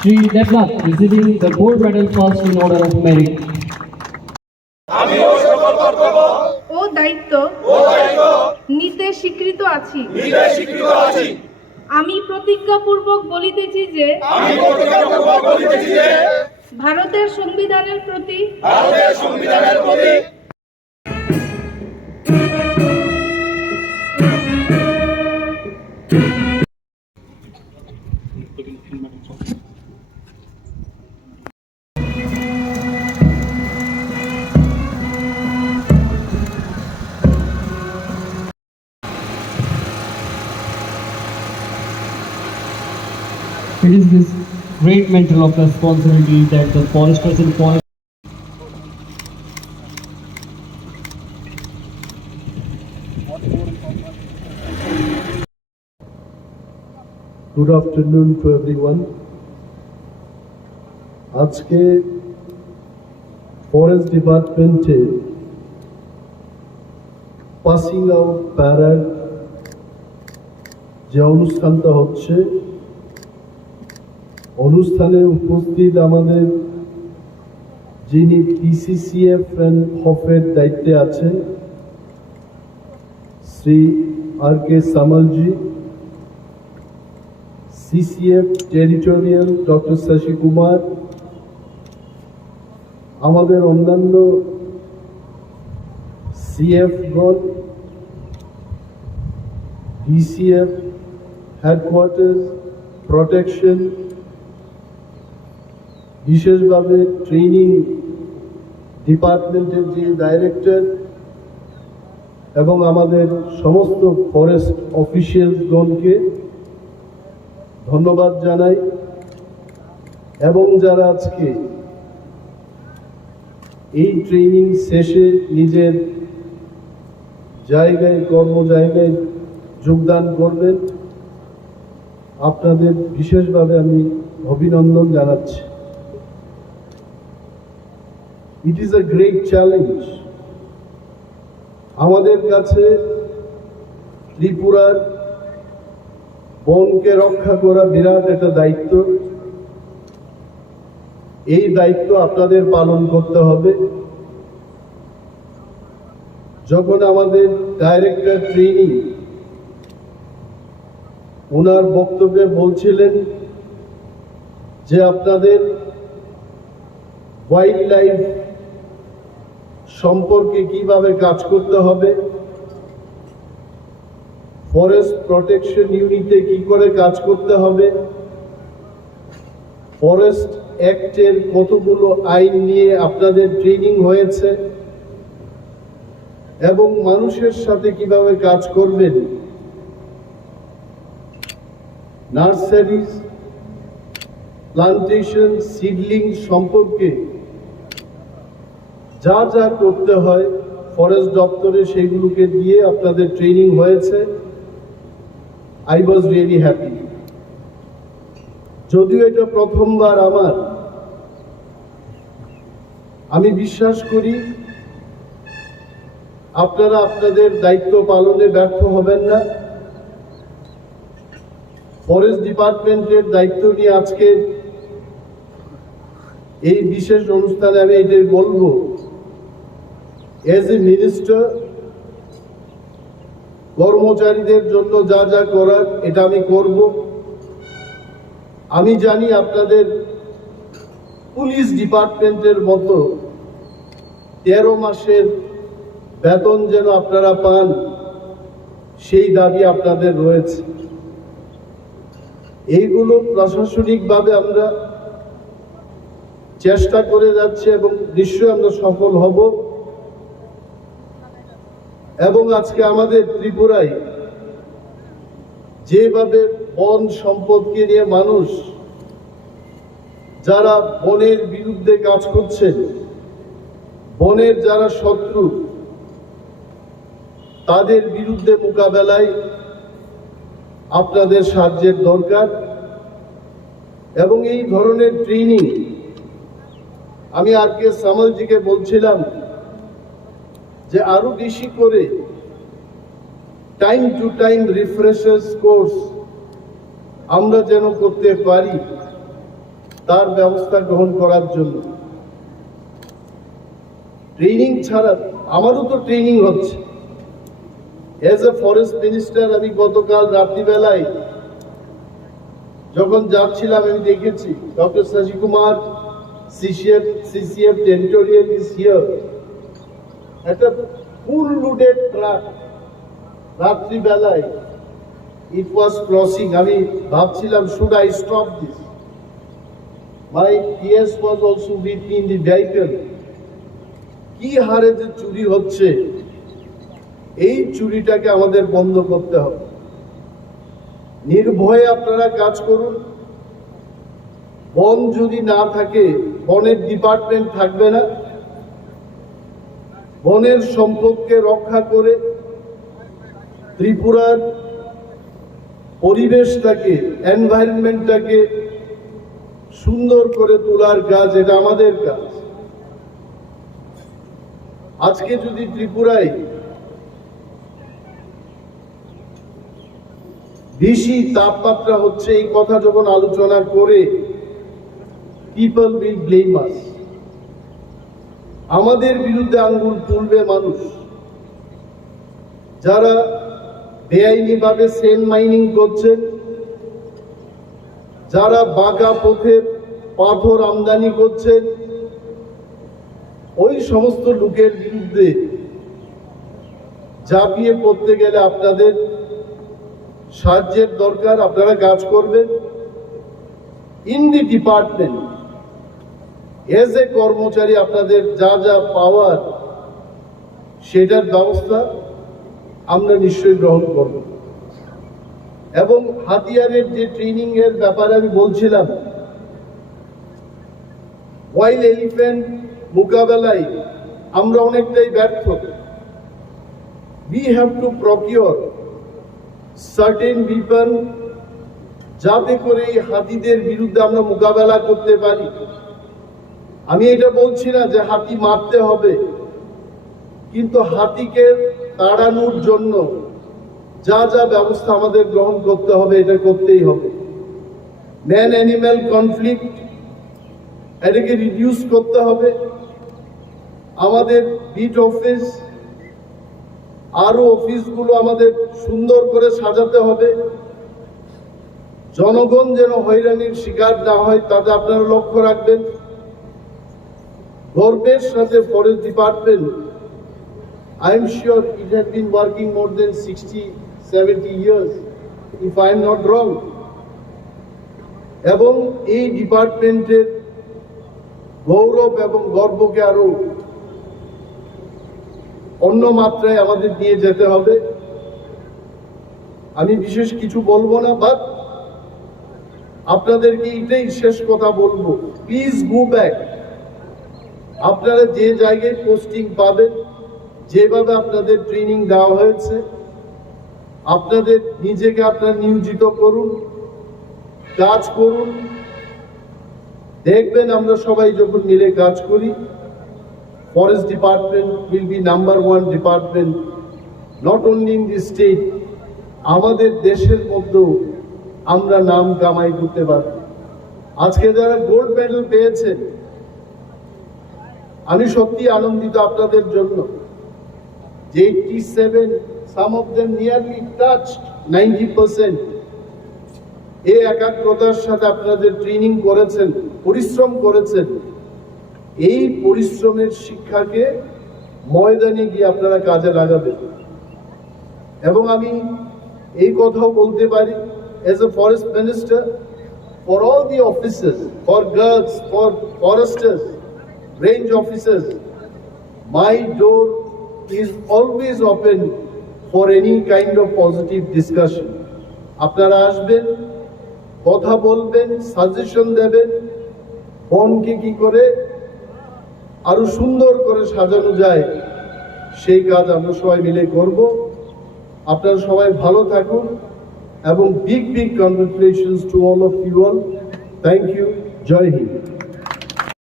Shri Devnath receiving the gold medal first in order of merit. ও দায়িত্ব নিতে স্বীকৃত আছি। আমি প্রতিজ্ঞাপূর্বক বলিতেছি যে ভারতের সংবিধানের প্রতি It is this great mantle of responsibility that the foresters and forest Good afternoon to everyone. আজকে ফরেস্ট ডিপার্টমেন্টে পাসিং আউট প্যারেড যে অনুষ্ঠানটা হচ্ছে, অনুষ্ঠানে উপস্থিত আমাদের যিনি পিসিসিএফ এন্ড হফের দায়িত্বে আছেন শ্রী আর কে সামলজি, CCF territorial doctor Shashi Kumar, আমাদের অন্যান্য সিএফগণ, ডিসিএফ হেডকোয়ার্টার্স, প্রোটেকশন, বিশেষভাবে ট্রেনিং ডিপার্টমেন্টের যে ডাইরেক্টর এবং আমাদের সমস্ত ফরেস্ট অফিসিয়ালসগণকে ধন্যবাদ জানাই। এবং যারা আজকে এই ট্রেনিং শেষে নিজের জায়গায় কর্মজায়গায় যোগদান করবেন, আপনাদের বিশেষভাবে আমি অভিনন্দন জানাচ্ছি। It is a great challenge. আমাদের কাছে ত্রিপুরার বনকে রক্ষা করা বিরাট একটা দায়িত্ব। এই দায়িত্ব আপনাদের পালন করতে হবে। যখন আমাদের ডাইরেক্টর ট্রেনিং ওনার বক্তব্যে বলছিলেন যে আপনাদের ওয়াইল্ড লাইফ সম্পর্কে কিভাবে কাজ করতে হবে, ফরেস্ট প্রোটেকশন ইউনিটে কি করে কাজ করতে হবে, ফরেস্ট অ্যাক্টের কতগুলো আইন নিয়ে আপনাদের ট্রেনিং হয়েছে এবং মানুষের সাথে কিভাবে কাজ করবেন, নার্সারিজ, প্লান্টেশন, সিডলিং সম্পর্কে যা যা করতে হয় ফরেস্ট দপ্তরে সেগুলোকে দিয়ে আপনাদের ট্রেনিং হয়েছে। I was really happy. যদিও এটা প্রথমবার আমি বিশ্বাস করি আপনারা আপনাদের দায়িত্ব পালনে ব্যর্থ হবেন না। ফরেস্ট ডিপার্টমেন্টের দায়িত্ব নিয়ে আজকে এই বিশেষ অনুষ্ঠানে আমি এটাই বলবো, এজ এ মিনিস্টার কর্মচারীদের জন্য যা যা করার এটা আমি করব। আমি জানি আপনাদের পুলিশ ডিপার্টমেন্টের মতো 13 মাসের বেতন যেন আপনারা পান, সেই দাবি আপনাদের রয়েছে। এইগুলো প্রশাসনিকভাবে আমরা চেষ্টা করে যাচ্ছি এবং নিশ্চয়ই আমরা সফল হব। এবং আজকে আমাদের ত্রিপুরায় যেভাবে বন সম্পদকে নিয়ে মানুষ যারা বনের বিরুদ্ধে কাজ করছেন, বনের যারা শত্রু, তাদের বিরুদ্ধে মোকাবেলায় আপনাদের সাহায্যের দরকার। এবং এই ধরনের ট্রেনিং আমি আর কে সামলজিকে বলছিলাম যে আরো বেশি করে time to time refreshers course আমরা যেন করতে পারি, তার ব্যবস্থা গ্রহণ করার জন্য। ট্রেনিং ছাড়া আমারও তো ট্রেনিং হচ্ছে। এজ এ ফরেস্ট মিনিস্টার আমি গতকাল রাত্রিবেলায় যখন যাচ্ছিলাম আমি দেখেছি doctor Shashi Kumar CCF territorial is here, একটা ফুল লোডেড ট্রাক রাত্রিবেলায় ইট ওয়াজ ক্রসিং। আমি ভাবছিলাম should I stop this, my PS was also with me in the vehicle. কি হারে যে চুরি হচ্ছে, এই চুরিটাকে আমাদের বন্ধ করতে হবে। নির্ভয়ে আপনারা কাজ করুন। বন যদি না থাকে, বনের ডিপার্টমেন্ট থাকবে না। বনের সম্পদকে রক্ষা করে ত্রিপুরার পরিবেশটাকে, এনভায়রনমেন্টটাকে সুন্দর করে তোলার কাজ, এটা আমাদের কাজ। আজকে যদি ত্রিপুরায় বেশি তাপমাত্রা হচ্ছে, এই কথা যখন আলোচনা করে পিপল উইল ব্লেম আস, আমাদের বিরুদ্ধে আঙ্গুল তুলবে মানুষ। যারা বেআইনিভাবে সেন মাইনিং করছেন, যারা বাঁকা পথে পাথর আমদানি করছেন, ওই সমস্ত লোকের বিরুদ্ধে ঝাঁপিয়ে পড়তে গেলে আপনাদের সাহায্যের দরকার। আপনারা কাজ করবেন in the department as a কর্মচারী। আপনাদের যা যা পাওয়ার সেটার ব্যবস্থা আমরা নিশ্চয়ই গ্রহণ করব। এবং হাতিয়ারের যে ট্রেনিং এর ব্যাপারে আমি বলছিলাম, ওয়াইল্ড এলিফ্যান্ট মোকাবেলায় আমরা অনেকটাই ব্যর্থ। We have to procure certain weapon যাতে করে এই হাতিদের বিরুদ্ধে আমরা মোকাবেলা করতে পারি। আমি এটা বলছি না যে হাতি মারতে হবে, কিন্তু হাতিকে তাড়ানোর জন্য যা যা ব্যবস্থা আমাদের গ্রহণ করতে হবে, এটা করতেই হবে। ম্যান অ্যানিম্যাল কনফ্লিক্ট, এটাকে রিডিউস করতে হবে। আমাদের বিট অফিস, আরো অফিসগুলো আমাদের সুন্দর করে সাজাতে হবে। জনগণ যেন হয়রানির শিকার না হয়, তাতে আপনারা লক্ষ্য রাখবেন। গর্বের সাথে forest department, I am sure it has been working more than 60-70 years, if I am not wrong. এবং এই ডিপার্টমেন্টের গৌরব এবং গর্বকে আরো অন্য মাত্রায় আমাদের নিয়ে যেতে হবে। আমি বিশেষ কিছু বলবো না, বাট আপনাদেরকে এটাই শেষ কথা বলবো, প্লিজ গো ব্যাক। আপনারা যে জায়গায় পোস্টিং পাবেন, যেভাবে আপনাদের ট্রেনিং দেওয়া হয়েছে, আপনাদের নিজেকে আপনারা নিয়োজিত করুন, কাজ করুন। দেখবেন আমরা সবাই যখন মিলে কাজ করি, forest department will be number 1 department, not only in the state, আমাদের দেশের মধ্যেও আমরা নাম কামাই করতে পারব। আজকে যারা গোল্ড মেডেল পেয়েছেন, আমি সত্যি আনন্দিত আপনাদের জন্য। যে 87, some of them nearly touched 90%, এই একাগ্রতার সাথে আপনাদের ট্রেনিং করেছেন, পরিশ্রম করেছেন। এই পরিশ্রমের শিক্ষাকে ময়দানে গিয়ে আপনারা কাজে লাগাবেন। এবং আমি এই কথাও বলতে পারি, as a forest minister, for all the officers, for girls, for foresters, range officers, my door is always open for any kind of positive discussion. আপনারা আসবেন, কথা বলবেন, সাজেশন দেবেন, বনকে কি করে আরো সুন্দর করে সাজানো যায়, সেই কাজ আমরা সবাই মিলে করব। আপনারা সবাই ভালো থাকুন এবং big congratulations to all of you all. Thank you. জয় হিন্দ।